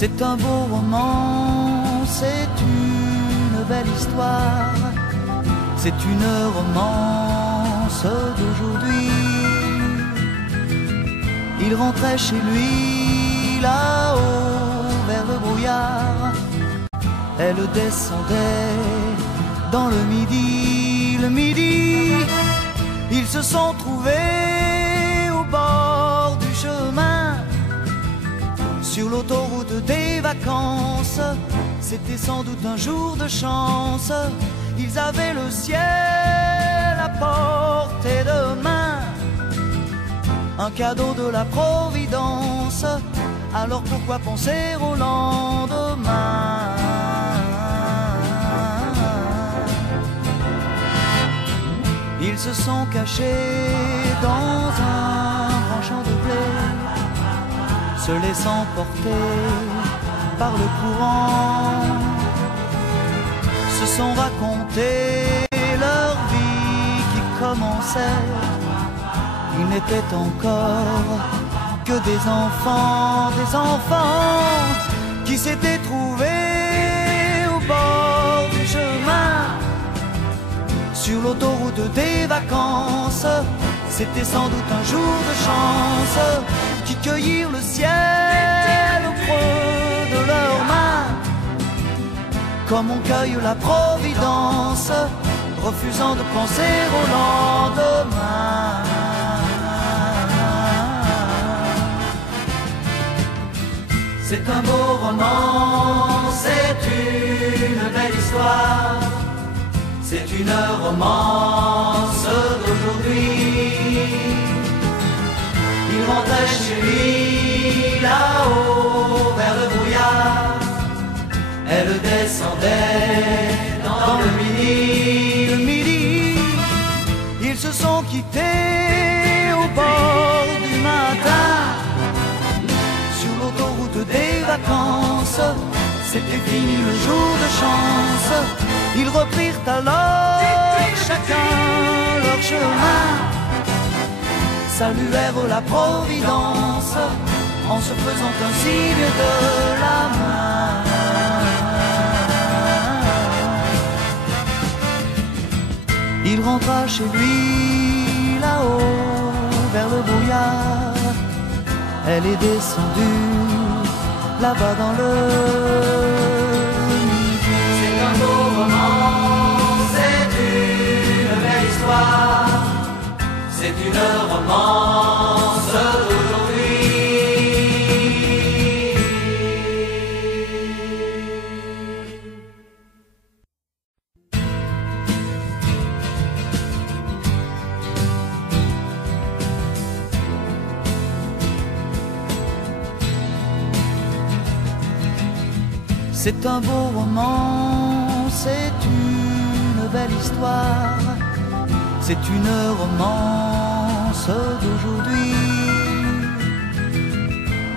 C'est un beau roman, c'est une belle histoire, c'est une romance d'aujourd'hui. Il rentrait chez lui là-haut vers le brouillard, elle descendait dans le midi, ils se sont trouvés au bord du chemin, sur l'autoroute des vacances. C'était sans doute un jour de chance, ils avaient le ciel à portée de main, un cadeau de la Providence, alors pourquoi penser au lendemain? Ils se sont cachés dans un grand champ de blé, se laissant porter par le courant, se sont racontés leur vie qui commençait. Ils n'étaient encore que des enfants qui s'étaient trouvés au bord du chemin, sur l'autoroute des vacances. C'était sans doute un jour de chance, qui cueillirent le ciel au creux de leurs mains, comme on cueille la Providence, refusant de penser au lendemain. C'est un beau roman, c'est une belle histoire, c'est une romance d'aujourd'hui. Il rentrait chez lui là-haut vers le brouillard, elle descendait dans le midi. Ils se sont quittés au bord du matin, sur l'autoroute des vacances. C'était fini le jour de chance, ils reprirent alors chacun leur chemin, saluèrent la Providence en se faisant un signe de la main. Il rentra chez lui là-haut vers le brouillard, elle est descendue là-bas dans le midi. C'est un beau roman, c'est une belle histoire, c'est une romance d'aujourd'hui. C'est un beau roman, c'est une belle histoire, c'est une romance d'aujourd'hui.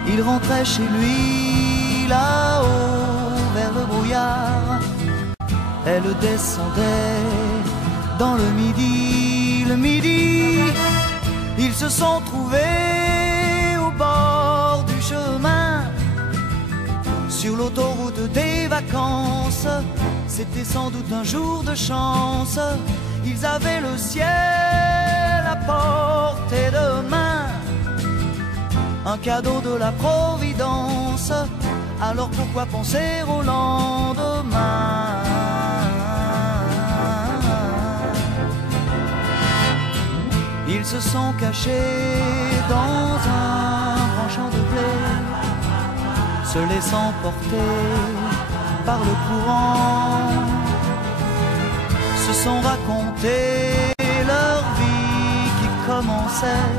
Il rentrait chez lui là-haut vers le brouillard, elle descendait dans le midi. Ils se sont trouvés au bord du chemin, sur l'autoroute des vacances. C'était sans doute un jour de chance, ils avaient le ciel à portée de main, un cadeau de la Providence, alors pourquoi penser au lendemain? Ils se sont cachés dans un grand champ de blé, se laissant porter par le courant, se sont racontés leur vie qui commençait.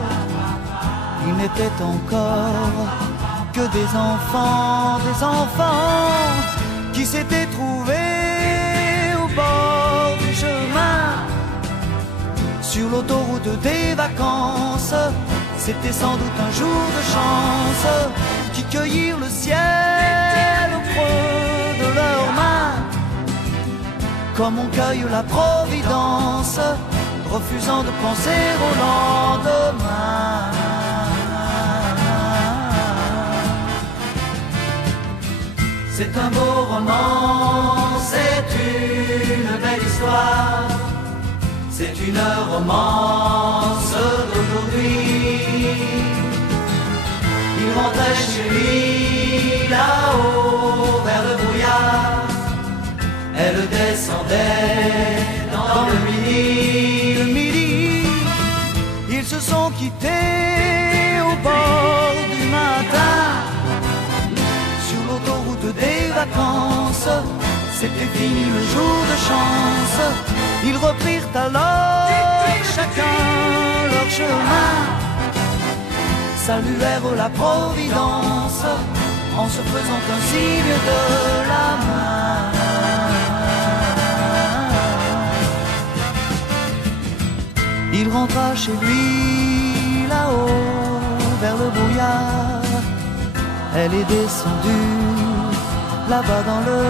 Ils n'étaient encore que des enfants qui s'étaient trouvés au bord du chemin, sur l'autoroute des vacances. C'était sans doute un jour de chance, qui cueillirent le ciel au creux de leurs mains, comme on cueille la Providence, refusant de penser au lendemain. C'est un beau roman, c'est une belle histoire, c'est une romance d'aujourd'hui. Il rentrait chez lui là-haut vers le brouillard, elle descendait dans le midi. Le midi, ils se sont quittés au bord du matin. Sur l'autoroute des vacances, c'était fini le jour de chance. Ils reprirent alors chacun leur chemin, saluèrent la Providence en se faisant un signe de la main. Il rentra chez lui là-haut vers le brouillard. Elle est descendue là-bas dans le